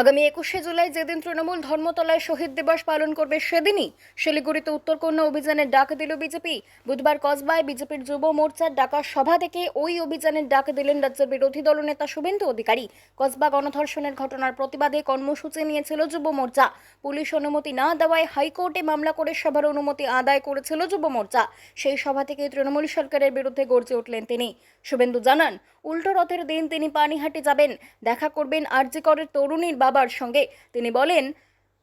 আগামী 21শে জুলাই যেদিন তৃণমূল ধর্মতলায় শহীদ দিবস পালন করবে সেদিনই শিলিগুড়িতে উত্তরকন্যা অভিযানের ডাক দিল বিজেপি। বুধবার কসবায় বিজেপির যুব মোর্চার ডাকা সভা থেকে ওই অভিযানের ডাক দিলেন রাজ্যের বিরোধী দলনেতা শুভেন্দু অধিকারী। কসবা গণধর্ষণের ঘটনার প্রতিবাদে কর্মসূচি নিয়েছিল যুব মোর্চা। পুলিশ অনুমতি না দেওয়ায় হাইকোর্টে মামলা করে সভার অনুমতি আদায় করেছিল যুব মোর্চা। সেই সভা থেকে তৃণমূল সরকারের বিরুদ্ধে গর্জে উঠলেন তিনি। শুভেন্দু জানান, উল্টো রথের দিন তিনি পানিহাটি যাবেন, দেখা করবেন আরজি করের তরুণীর বাবার সঙ্গে। তিনি বলেন,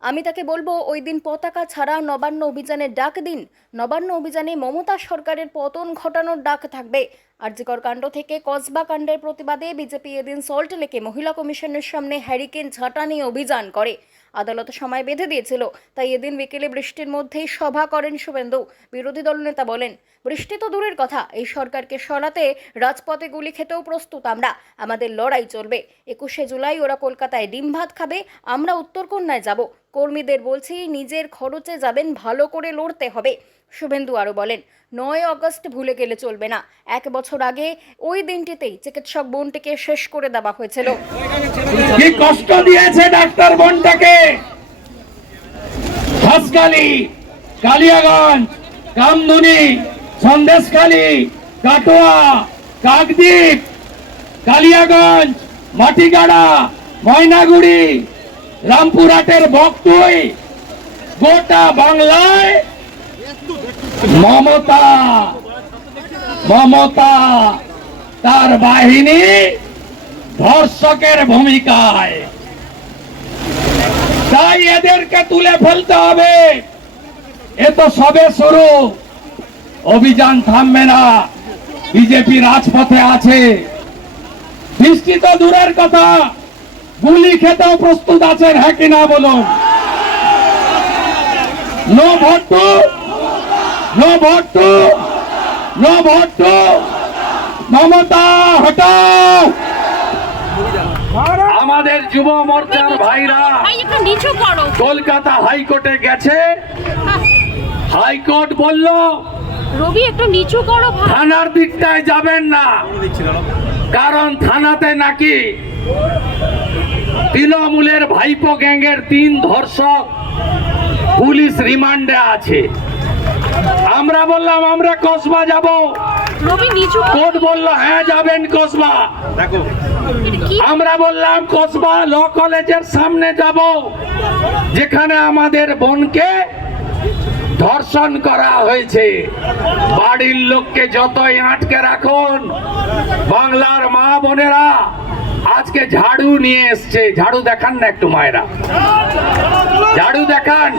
আমি তাকে বলবো ওই দিন পতাকা ছাড়া নবান্ন অভিযানের ডাক দিন। নবান্ন অভিযানে মমতা সরকারের পতন ঘটানোর ডাক থাকবে। আরজিকর কাণ্ড থেকে কসবা কাণ্ডের প্রতিবাদে বিজেপি এদিন সল্টলেকে মহিলা কমিশনের সামনে হ্যারিকেন ঝাঁটা নিয়ে অভিযান করে। আদালত সময় বেঁধে দিয়েছিল, তাই এদিন বিকেলে বৃষ্টির মধ্যেই সভা করেন শুভেন্দু। বিরোধী দলনেতা বলেন, বৃষ্টি তো দূরের কথা, এই সরকারকে সরাতে রাজপথে গুলি খেতেও প্রস্তুত আমরা। আমাদের লড়াই চলবে। 21শে জুলাই ওরা কলকাতায় ডিম ভাত খাবে, আমরা উত্তরকন্যায় যাব। কর্মীদের বলছি, নিজের খরচে যাবেন, ভালো করে লড়তে হবে। শুভেন্দু আরও বলেন, 9 আগস্ট ভুলে গেলে চলবে না। 1 বছর আগে ওই দিনটিতেই চিকিৎসক বোনটিকে শেষ করে দেওয়া হয়েছিল। কি কষ্ট দিয়েছে ডাক্তার বোনটাকে। হাসখালি, কালিয়াগঞ্জ, কামদুনি, সন্দেশখালী, কাটোয়া, কাকদ্বীপ, কালিয়াগঞ্জ, মাটিগাড়া, ময়নাগুড়ি, রামপুরহাটের বকটুই, গোটা বাংলায় মমতা তার বাহিনী ধর্ষকের ভূমিকায়। তাই এদেরকে তুলে ফেলতে হবে। এ তো সবে শুরু, অভিযান থামবে না। বিজেপি রাজপথে আছে। বৃষ্টি তো দূরের কথা, গুলি খেতেও প্রস্তুত আছেন, হ্যাঁ কিনা বলুন? No vote to, no vote to, no vote to Mamata হটাও। আমাদের যুব মোর্চার ভাইরা কলকাতা হাইকোর্টে গেছে। হাইকোর্ট বলল, রবি একটু নিচু করো, থানার দিকটায় যাবেন না, কারণ থানাতে নাকি তৃণমূলের ভাইপো গ্যাংয়ের 3 ধর্ষক পুলিশ রিমান্ডে আছে। আমরা বললাম আমরা কসবা যাব। কোর্ট বলল হ্যাঁ যাবেন কসবা। আমরা বললাম কসবা ল কলেজের সামনে যাব, যেখানে আমাদের বোনকে ধর্ষণ করা হয়েছে। বাড়ির লোককে যতই আটকে রাখুন, বাংলার মা বোনেরা আজকে ঝাড়ু নিয়ে এসছে। ঝাড়ু দেখান না একটু মায়েরা, ঝাড়ু দেখান।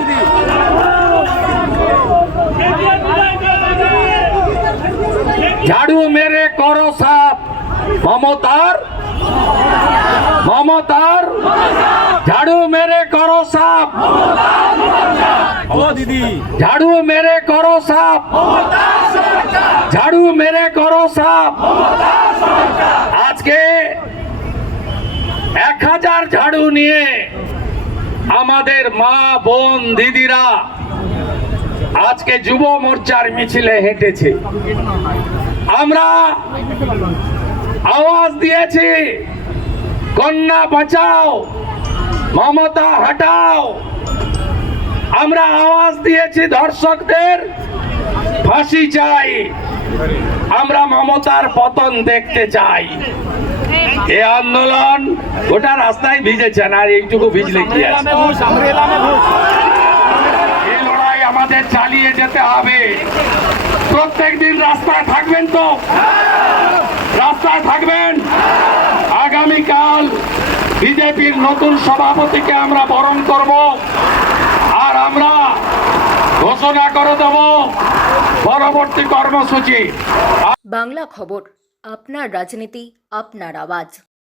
ঝাড়ু মেরে করো সাফ মমতার, ঝাড়ু মেরে করো সাফ, ঝাড়ু মেরে করো সাফ, ঝাড়ু মেরে করো সাফ। আজকে 1000 ঝাড়ু নিয়ে আমাদের মা বোন দিদিরা আজকে যুব মোর্চার মিছিলে হেঁটেছে। আমরা আওয়াজ দিয়েছি, কন্যা বাঁচাও, মমতা হটাও। আমরা আওয়াজ দিয়েছি, ধর্ষকদের ফাঁসি চাই, আমরা মমতার পতন দেখতে চাই। এই আন্দোলন গোটা রাস্তায় ভিজেছেন, আর এইটুকু ভিজলে কি আছে? এই লড়াই আমাদের চালিয়ে যেতে হবে। প্রত্যেক দিন রাস্তায় থাকবেন তো? রাস্তায় থাকবেন। আগামীকাল বিজেপির নতুন সভাপতিকে আমরা বরণ করব, আর আমরা ঘোষণা করে দেব পরবর্তী কর্মসূচি। বাংলা খবর, আপনার রাজনীতি, আপনার আওয়াজ।